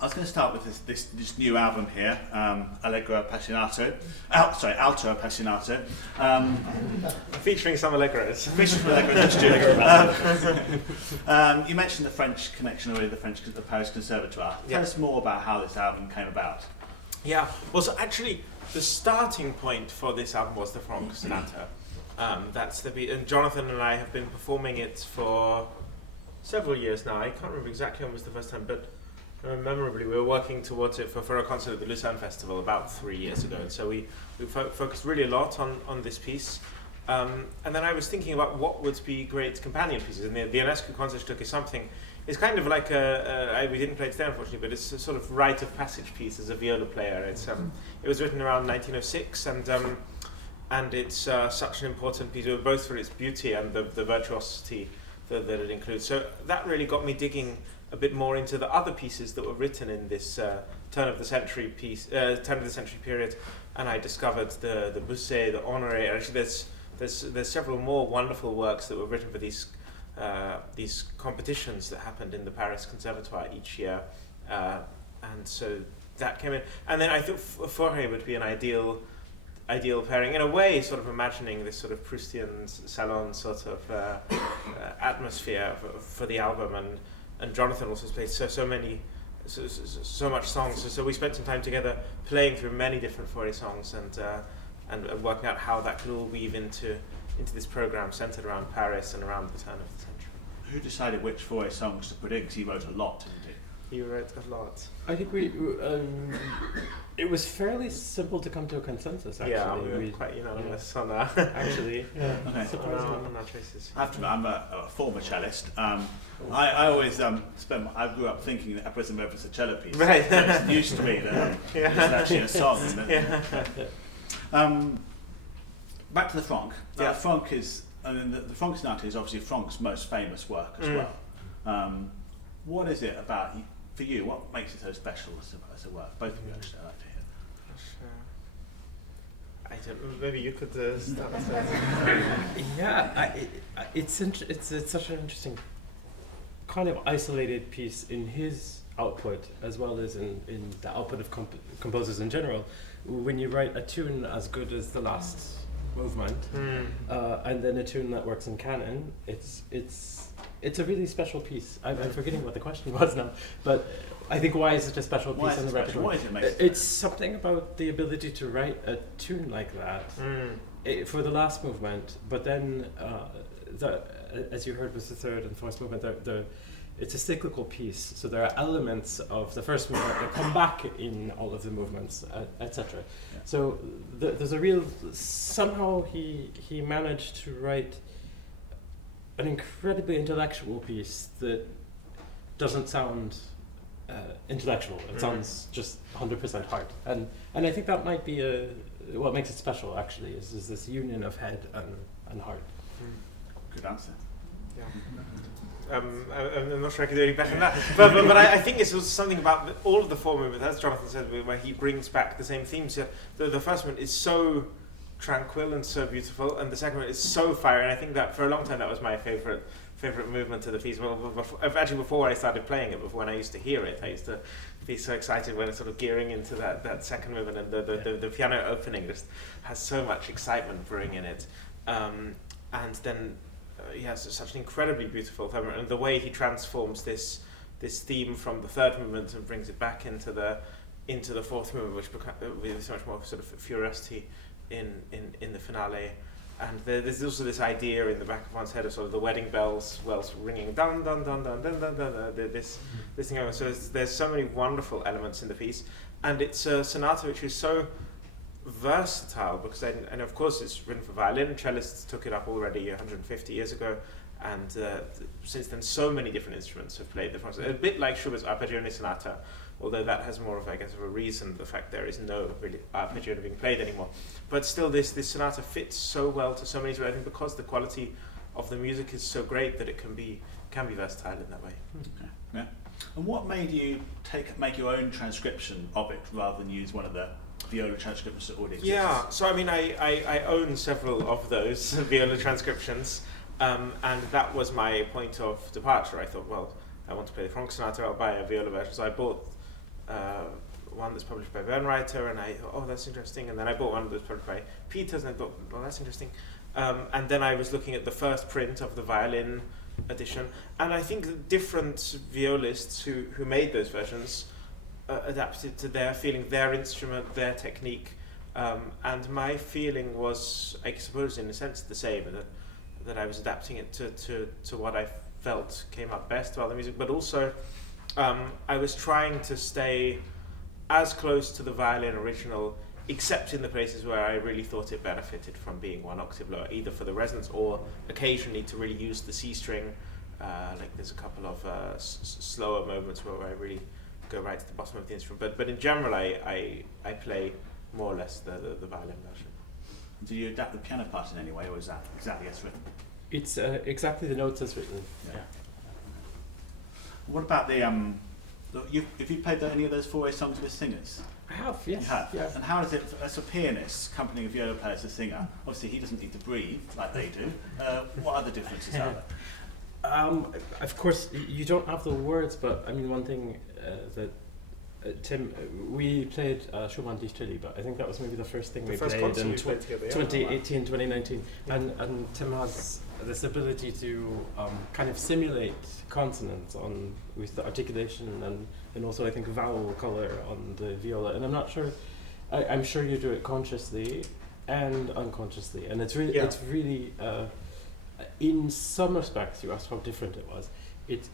I was going to start with this new album here, Alto Appassionato. Featuring some allegros. You mentioned the French connection already, the Paris Conservatoire. Tell us more about how this album came about. Yeah, well, so actually, the starting point for this album was the Franck Sonata. That's the beat, and Jonathan and I have been performing it for several years now. I can't remember exactly when was the first time, but memorably, we were working towards it for a concert at the Lucerne Festival about 3 years ago, and so we focused really a lot on this piece. And then I was thinking about what would be great companion pieces, and the Ionescu Concertstück is something. It's kind of like we didn't play it today, unfortunately, but it's a sort of rite of passage piece as a viola player. It was written around 1906, and it's such an important piece, both for its beauty and the virtuosity that it includes. So that really got me digging a bit more into the other pieces that were written in this turn of the century period, and I discovered the Busset, the Honoré. Actually, there's several more wonderful works that were written for these competitions that happened in the Paris Conservatoire each year, and so that came in. And then I thought Fauré would be an ideal pairing, in a way, sort of imagining this sort of Proustian salon sort of atmosphere for the album. And Jonathan also played so much songs. So we spent some time together playing through many different Fauré songs and working out how that could all weave into this program centered around Paris and around the turn of the century. Who decided which Fauré songs to put in? Because he wrote a lot, didn't he? He wrote a lot. I think it was fairly simple to come to a consensus, actually. Yeah, we were quite unanimous on that. Actually, Okay. surprisingly. On our choices. I have to admit, I'm a former cellist. I always I grew up thinking that Opera was a cello piece. Right. It's news to me that it's actually a song. Back to the Franck. Franck is, the Franck Sonata is obviously Franck's most famous work as well. What is it about, for you, what makes it so special as a work? Both of you actually, I'd like to hear. I don't. Maybe you could start. Yeah, it's such an interesting kind of isolated piece in his output as well as in the output of composers in general. When you write a tune as good as the last movement, and then a tune that works in canon, it's a really special piece. I'm forgetting what the question was now, but I think why is it a special piece in the repertoire? Why is it makes It's something about the ability to write a tune like that for the last movement, but then as you heard with the third and fourth movement, it's a cyclical piece, so there are elements of the first movement that come back in all of the movements, etc. Yeah. So there's a real, somehow he managed to write an incredibly intellectual piece that doesn't sound intellectual. It sounds just 100% heart, and I think that might be what makes it special. Actually, is this union of head and heart. Good answer. Yeah. I'm not sure I could do any better than that, but I think it's also something about all of the four movements, as Jonathan said, where he brings back the same themes. The first one is so tranquil and so beautiful, and the second one is so fiery, and I think that for a long time that was my favorite movement of the piece. Well, before I started playing it, before when I used to hear it, I used to be so excited when it's sort of gearing into that second movement, and the piano opening just has so much excitement brewing in it, and then he has such an incredibly beautiful theme, and the way he transforms this theme from the third movement and brings it back into the fourth movement, which with so much more sort of furiosity in the finale. And there's also this idea in the back of one's head of sort of the wedding bells ringing dun dun dun dun dun dun dun, this thing over. So there's so many wonderful elements in the piece, and it's a sonata which is so versatile, because and of course it's written for violin. Cellists took it up already 150 years ago, and since then so many different instruments have played the front. A bit like Schubert's Arpeggione Sonata, although that has more of, I guess, of a reason, the fact there is no really arpeggione being played anymore. But still, this sonata fits so well to so many instruments, I think, because the quality of the music is so great that it can be versatile in that way. Okay. Yeah. And what made you make your own transcription of it rather than use one of the viola transcriptions that already exists? Yeah, so I mean, I own several of those viola transcriptions, and that was my point of departure. I thought, well, I want to play the Franck Sonata, I'll buy a viola version. So I bought one that's published by Bernreiter, and I thought, oh, that's interesting. And then I bought one that's published by Peters, and I thought, oh, that's interesting. And then I was looking at the first print of the violin edition, and I think different violists who made those versions adapted to their feeling, their instrument, their technique, and my feeling was, I suppose, in a sense, the same, that I was adapting it to what I felt came out best about the music, but also I was trying to stay as close to the violin original, except in the places where I really thought it benefited from being one octave lower, either for the resonance or occasionally to really use the C string. Like there's a couple of slower moments where I really go right to the bottom of the instrument. But in general, I play more or less the violin version. Do you adapt the piano part in any way, or is that exactly as written? It's exactly the notes as written. Yeah. What about the have you played any of those four-way songs with singers? I have, yes. You have? Yeah. And how is it, as a pianist, accompanying a viola player as a singer, obviously he doesn't need to breathe like they do. What other differences are there? Of course, you don't have the words, but I mean, one thing that Tim, we played Schumann Die Stille, but I think that was maybe the first thing we played in 2018, 2019. Yeah. And Tim has this ability to kind of simulate consonants with the articulation and also I think vowel color on the viola. And I'm not sure, I'm sure you do it consciously and unconsciously. And it's really, in some respects, you asked how different it was.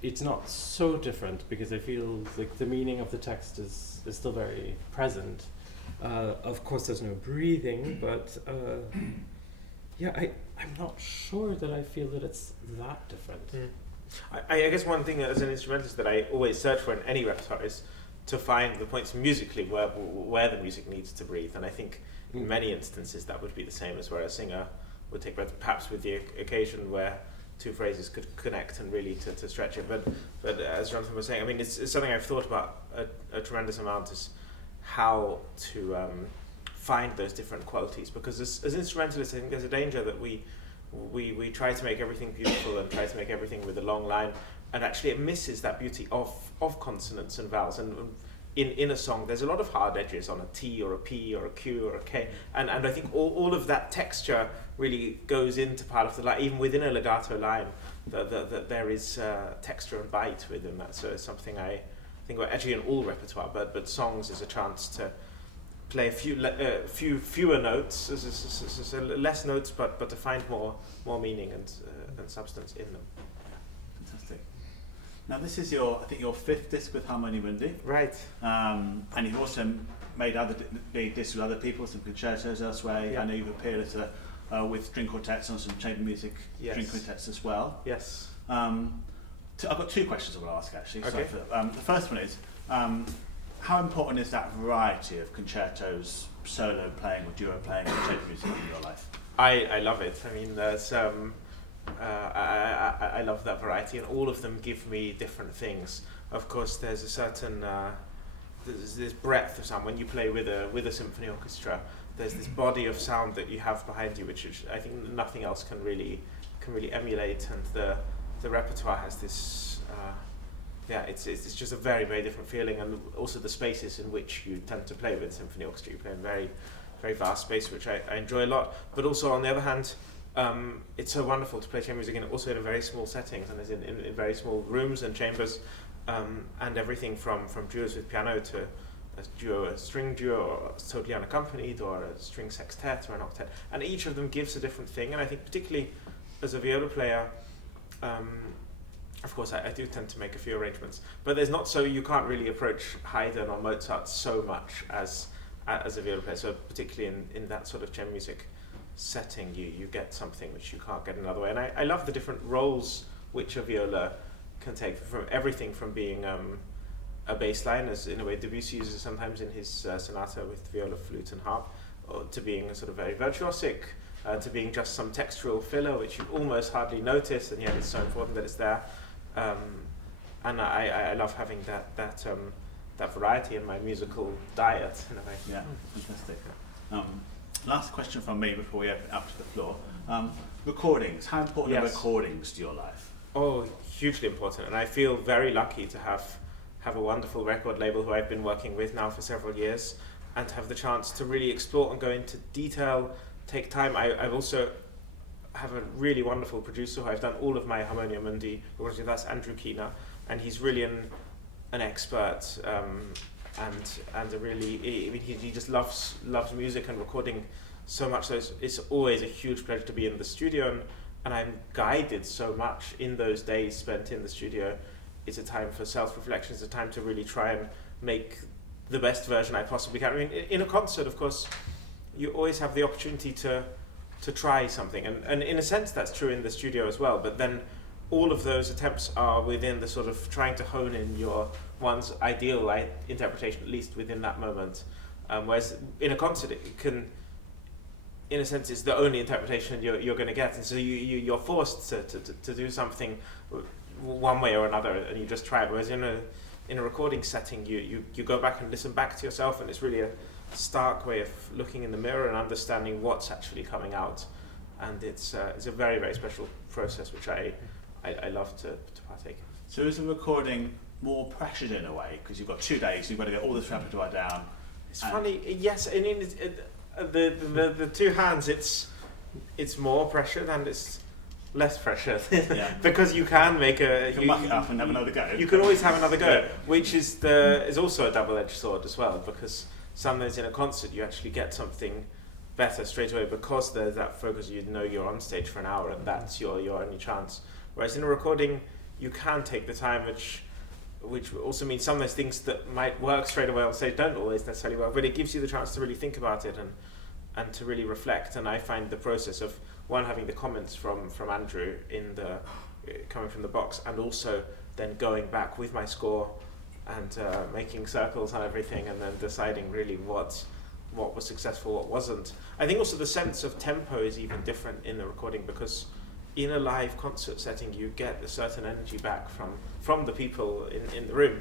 It's not so different because I feel like the meaning of the text is still very present. Of course, there's no breathing, but I'm not sure that I feel that it's that different. Mm. I guess one thing as an instrumentalist that I always search for in any repertoire is to find the points musically where the music needs to breathe, and I think in many instances that would be the same as where a singer would take breath, perhaps with the occasion where two phrases could connect and really to stretch it. But as Jontathan was saying, I mean, it's something I've thought about a tremendous amount, is how to find those different qualities. Because as instrumentalists, I think there's a danger that we try to make everything beautiful and try to make everything with a long line, and actually it misses that beauty of consonants and vowels. And in a song, there's a lot of hard edges on a T or a P or a Q or a K, and I think all of that texture really goes into part of the line. Even within a legato line, there is texture and bite within that. So it's something I think about actually in all repertoire, but songs is a chance to play fewer notes, less notes, but to find more meaning and substance in them. Fantastic. Now this is your fifth disc with Harmonia Mundi. Right. And you've also made other big discs with other people, some concertos elsewhere. Yeah. I know you've appeared with string quartets on some chamber music string quintets as well. Yes. I've got two questions I want to ask actually. Okay. So the first one is, how important is that variety of concertos, solo playing or duo playing in chamber music in your life? I love it. I mean, there's I love that variety, and all of them give me different things. Of course, there's a certain there's breadth of sound when you play with a symphony orchestra. There's this body of sound that you have behind you, which I think nothing else can really emulate. And the repertoire has this. It's just a very, very different feeling, and also the spaces in which you tend to play with symphony orchestra. You play in very, very vast space, which I enjoy a lot. But also, on the other hand, it's so wonderful to play chamber music also in a very small settings, and in very small rooms and chambers, and everything from duos with piano to a string duo, or totally unaccompanied, or a string sextet or an octet, and each of them gives a different thing. And I think particularly as a viola player, of course I do tend to make a few arrangements, but there's not, so you can't really approach Haydn or Mozart so much as a viola player. So particularly in that sort of chamber music setting, you get something which you can't get another way. And I love the different roles which a viola can take, from everything from being a bass line, as in a way Debussy uses sometimes in his sonata with viola, flute and harp, or to being a sort of very virtuosic, to being just some textural filler which you almost hardly notice, and yet it's so important that it's there. And I love having that variety in my musical diet in a way. Yeah, fantastic. Last question from me before we open up to the floor. Recordings. How important are recordings to your life? Oh, hugely important, and I feel very lucky to have a wonderful record label who I've been working with now for several years, and to have the chance to really explore and go into detail, take time. I've also have a really wonderful producer who I've done all of my Harmonia Mundi recordings with. That's Andrew Keener, and he's really an expert, and a really, I mean, he just loves music and recording so much. So it's always a huge pleasure to be in the studio, and I'm guided so much in those days spent in the studio. It's a time for self-reflection. It's a time to really try and make the best version I possibly can. I mean, in a concert, of course, you always have the opportunity to try something, and in a sense that's true in the studio as well, but then all of those attempts are within the sort of trying to hone in your one's ideal interpretation, at least within that moment, whereas in a concert it can, in a sense, it's the only interpretation you're going to get, and so you're forced to do something one way or another, and you just try it, whereas in a recording setting you go back and listen back to yourself, and it's really a stark way of looking in the mirror and understanding what's actually coming out, and it's a very, very special process which I love to partake in. So is the recording more pressured in a way, because you've got 2 days, you've got to get all this repertoire down? It's funny, yes, and in the two hands it's more pressured and it's less pressure, because you can make you muck it up and have another go. You can always have another go, which is also a double-edged sword as well, because sometimes in a concert you actually get something better straight away because there's that focus. You know you're on stage for an hour and that's your only chance. Whereas in a recording you can take the time, which also means sometimes things that might work straight away on stage don't always necessarily work, but it gives you the chance to really think about it and to really reflect. And I find the process of having the comments from Andrew in the coming from the box, and also then going back with my score and making circles on everything, and then deciding really what was successful, what wasn't. I think also the sense of tempo is even different in the recording, because in a live concert setting you get a certain energy back from the people in the room,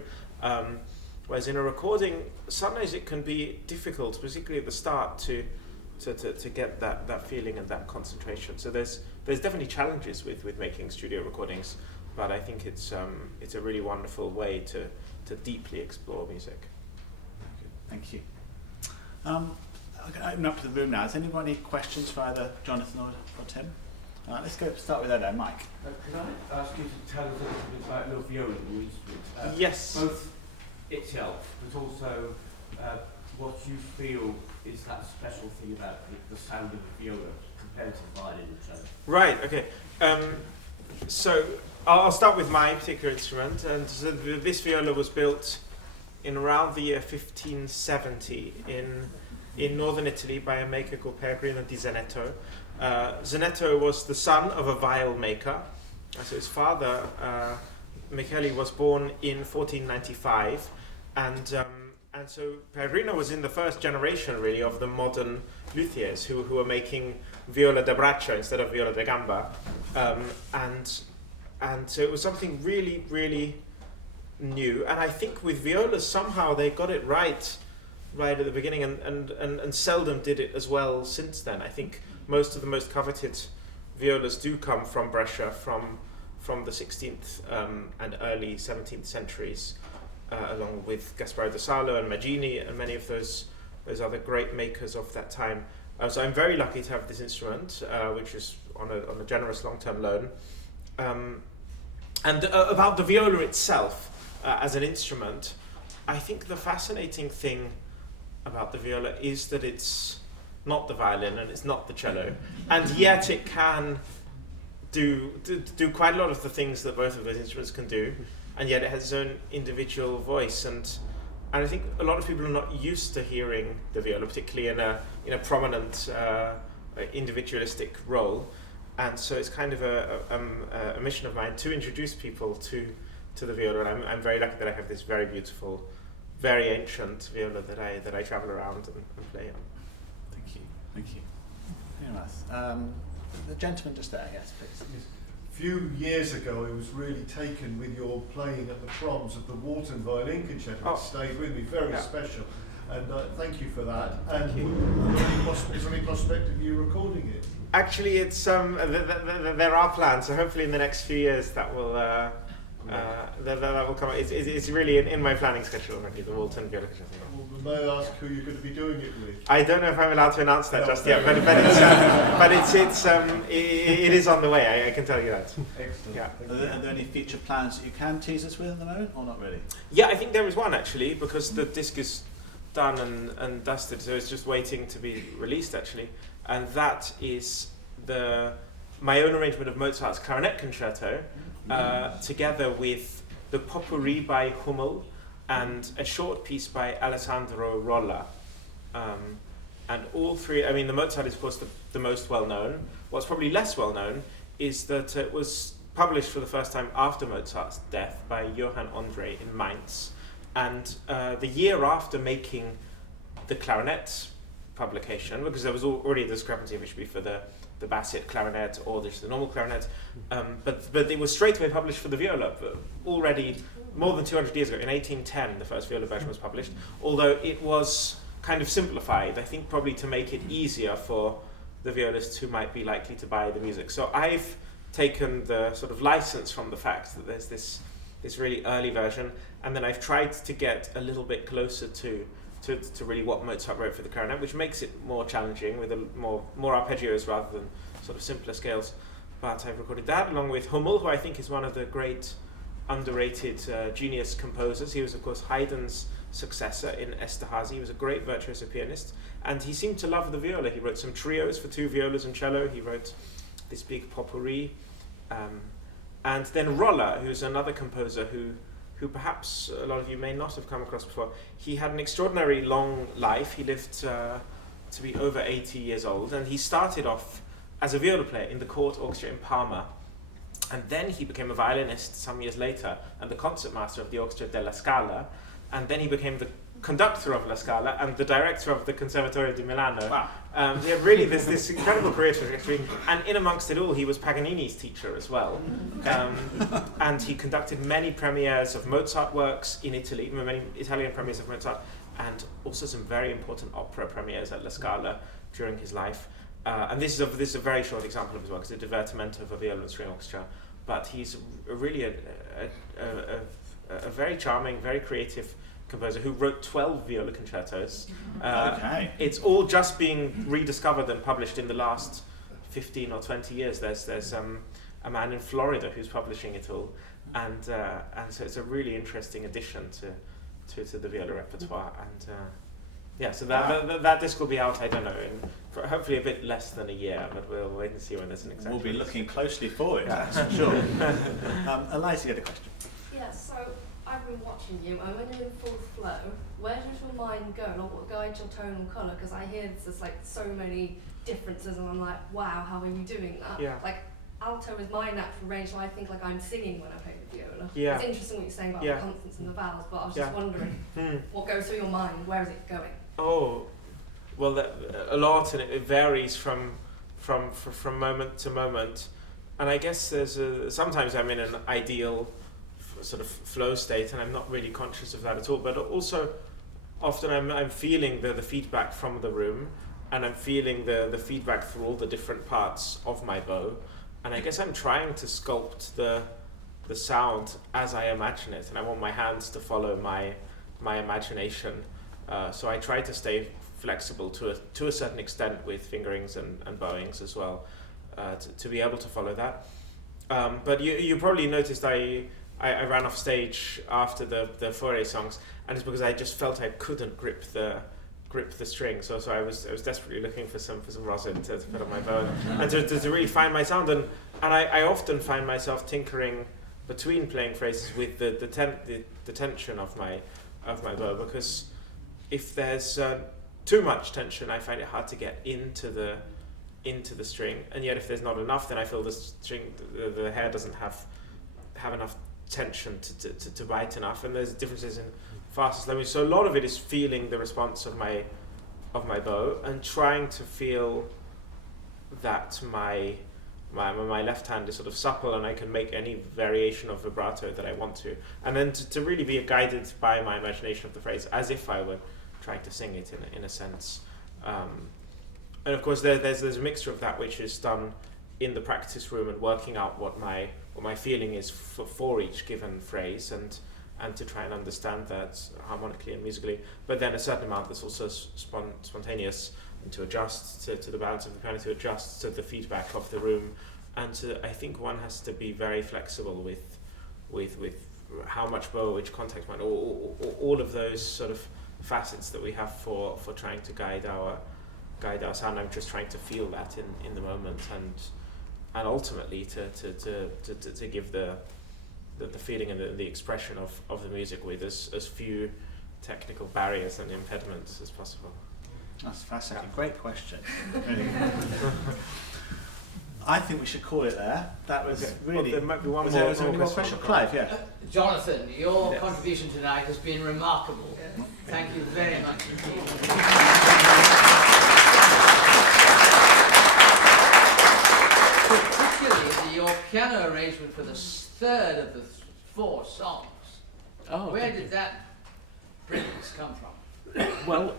whereas in a recording sometimes it can be difficult, particularly at the start, to get that feeling and that concentration. So there's definitely challenges with making studio recordings, but I think it's a really wonderful way to deeply explore music. Thank you. I'm going to open up to the room now. Has anybody questions for either Jonathan or Tim? Let's start with Edo. Mike. Could I ask you to tell us a little bit about your viola instrument? Yes. Both itself, but also what you feel is that special thing about the sound of the viola compared to the violin and cello. Right. Okay. So I'll start with my particular instrument, and so this viola was built in around the year 1570 in northern Italy by a maker called Pellegrino di Zanetto. Zanetto was the son of a viol maker, so his father, Michele, was born in 1495, and so Pellegrino was in the first generation really of the modern luthiers who were making viola da braccio instead of viola da gamba, and so it was something really, really new. And I think with violas somehow they got it right at the beginning, and seldom did it as well since then. I think most of the most coveted violas do come from Brescia from the 16th and early 17th centuries, along with Gasparo da Salo and Maggini and many of those other great makers of that time. So I'm very lucky to have this instrument, which is on a generous long-term loan. And about the viola itself as an instrument, I think the fascinating thing about the viola is that it's not the violin and it's not the cello, and yet it can do quite a lot of the things that both of those instruments can do, and yet it has its own individual voice. And I think a lot of people are not used to hearing the viola, particularly in a prominent individualistic role. And so it's kind of a mission of mine to introduce people to the viola, and I'm very lucky that I have this very beautiful, very ancient viola that I travel around and play on. Thank you. Anyone else? The gentleman just there, yes, please. Yes. A few years ago, I was really taken with your playing at the proms of the Wharton Violin Concerto. It stayed with me, very special. And thank you for that. Thank you. Is there any prospect of you recording it? Actually, it's there are plans. So hopefully, in the next few years, that will That will come. It's really in my planning schedule already. The Walton viola concerto. Well, may I ask who you're going to be doing it with? I don't know if I'm allowed to announce that just yet, but it is on the way. I can tell you that. Excellent. Yeah. Are there any future plans that you can tease us with at the moment, or not really? Yeah, I think there is one actually, because the disc is done and dusted, so it's just waiting to be released actually, and that is my own arrangement of Mozart's clarinet concerto, together with the potpourri by Hummel and a short piece by Alessandro Rolla. And all three, I mean, the Mozart is of course the most well known. What's probably less well known is that it was published for the first time after Mozart's death by Johann André in Mainz. And the year after making the clarinet publication, because there was already a discrepancy which would be for the Bassett clarinet or just the normal clarinet, but it was straight away published for the viola. But already more than 200 years ago, in 1810, the first viola version was published, although it was kind of simplified, I think probably to make it easier for the violists who might be likely to buy the music. So I've taken the sort of license from the fact that there's this really early version, and then I've tried to get a little bit closer to really what Mozart wrote for the clarinet, which makes it more challenging with more arpeggios rather than sort of simpler scales. But I've recorded that along with Hummel, who I think is one of the great underrated genius composers. He was of course Haydn's successor in Esterházy. He was a great virtuoso pianist, and he seemed to love the viola. He wrote some trios for 2 violas and cello. He wrote this big potpourri. And then Rolla, who's another composer who perhaps a lot of you may not have come across before. He had an extraordinary long life. He lived to be over 80 years old, and he started off as a viola player in the court orchestra in Parma, and then he became a violinist some years later and the concertmaster of the Orchestra della Scala, and then he became the conductor of La Scala and the director of the Conservatorio di Milano. Wow. He had really this incredible career trajectory, and in amongst it all, he was Paganini's teacher as well. And he conducted many premieres of Mozart works in Italy, many Italian premieres of Mozart, and also some very important opera premieres at La Scala during his life. And this is a very short example of his work. It's a divertimento for viola and string orchestra, but he's really a very charming, very creative composer who wrote 12 viola concertos. It's all just being rediscovered and published in the last 15 or 20 years. There's a man in Florida who's publishing it all, and so it's a really interesting addition to the viola repertoire. And so that disc will be out, I don't know, for hopefully a bit less than a year, but we'll wait and see when there's an exact. We'll be looking closely for it, that's for sure. Eliza, you had a question. Yeah, so I've been watching you, and when you're in full flow, where does your mind go? Like, what guides your tonal colour? Because I hear there's like so many differences, and I'm like, wow, how are you doing that? Yeah. Like, alto is my natural range, so I think like I'm singing when I play the viola. Yeah. It's interesting what you're saying about Yeah. the consonants and the vowels, but I was just wondering, what goes through your mind? Where is it going? Oh, well, a lot, and it varies from moment to moment. And I guess sometimes I'm in an ideal sort of flow state, and I'm not really conscious of that at all. But also, often I'm feeling the feedback from the room, and I'm feeling the feedback through all the different parts of my bow. And I guess I'm trying to sculpt the sound as I imagine it, and I want my hands to follow my imagination. So I try to stay flexible to a certain extent with fingerings and bowings as well, to be able to follow that. But you probably noticed I ran off stage after the Fauré songs, and it's because I just felt I couldn't grip the string. So I was desperately looking for some rosin to put on my bow and to really find my sound. And I often find myself tinkering between playing phrases with the tension of my bow, because if there's too much tension, I find it hard to get into the string, and yet if there's not enough, then I feel the string, the hair doesn't have enough tension to bite enough, and there's differences in fast and slow. So a lot of it is feeling the response of my bow and trying to feel that my left hand is sort of supple and I can make any variation of vibrato that I want to, and then to really be guided by my imagination of the phrase as if I were trying to sing it in a sense. And of course there's a mixture of that which is done in the practice room and working out what my feeling is for each given phrase, and to try and understand that harmonically and musically. But then a certain amount that's also spontaneous, and to adjust to the balance of the piano, to adjust to the feedback of the room, and I think one has to be very flexible with how much bow, which contact point, all of those sort of facets that we have for trying to guide our sound. I'm just trying to feel that in the moment, and ultimately to give the feeling and the expression of the music with as few technical barriers and impediments as possible. That's fascinating. Great question. Really. I think we should call it there. That was really. There might be one was more. there any more question? Clive, yeah. Jonathan, your Yes. contribution tonight has been remarkable. Thank you very much indeed. Particularly your piano arrangement for the third of the 4 songs. Oh, Where thank did you. that brilliance come from? Well,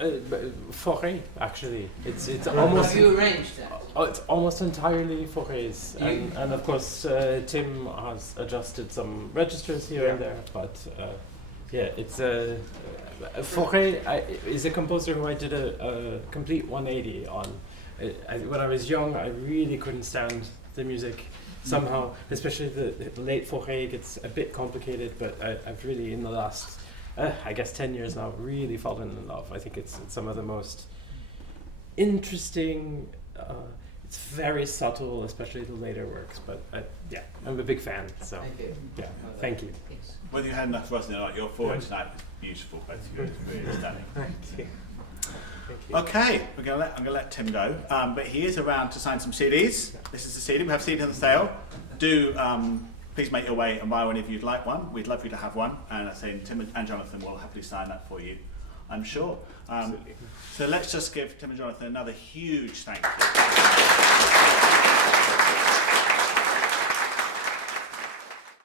Fauré, actually. It's almost. Have you arranged that? Oh, it's almost entirely Fauré's, and of course Tim has adjusted some registers here and there, but yeah, it's Fauré is a composer who I did a complete 180 on. When I was young, I really couldn't stand the music somehow, especially the late Fauré gets a bit complicated, but I've really in the last I guess 10 years now really fallen in love. I think it's some of the most interesting. It's very subtle, especially the later works, but yeah, I'm a big fan. So Thank you. yeah, thank you. Yes. Whether you had enough for us or not, your forward tonight was beautiful. Both of you, it's really stunning. Thank you. Thank you. Okay, I'm gonna let Tim go, but he is around to sign some CDs. This is the CD. We have CDs on the sale. Do please make your way and buy one if you'd like one. We'd love you to have one, and I say Tim and Jonathan will happily sign that for you, I'm sure. Absolutely. So let's just give Tim and Jonathan another huge thank you.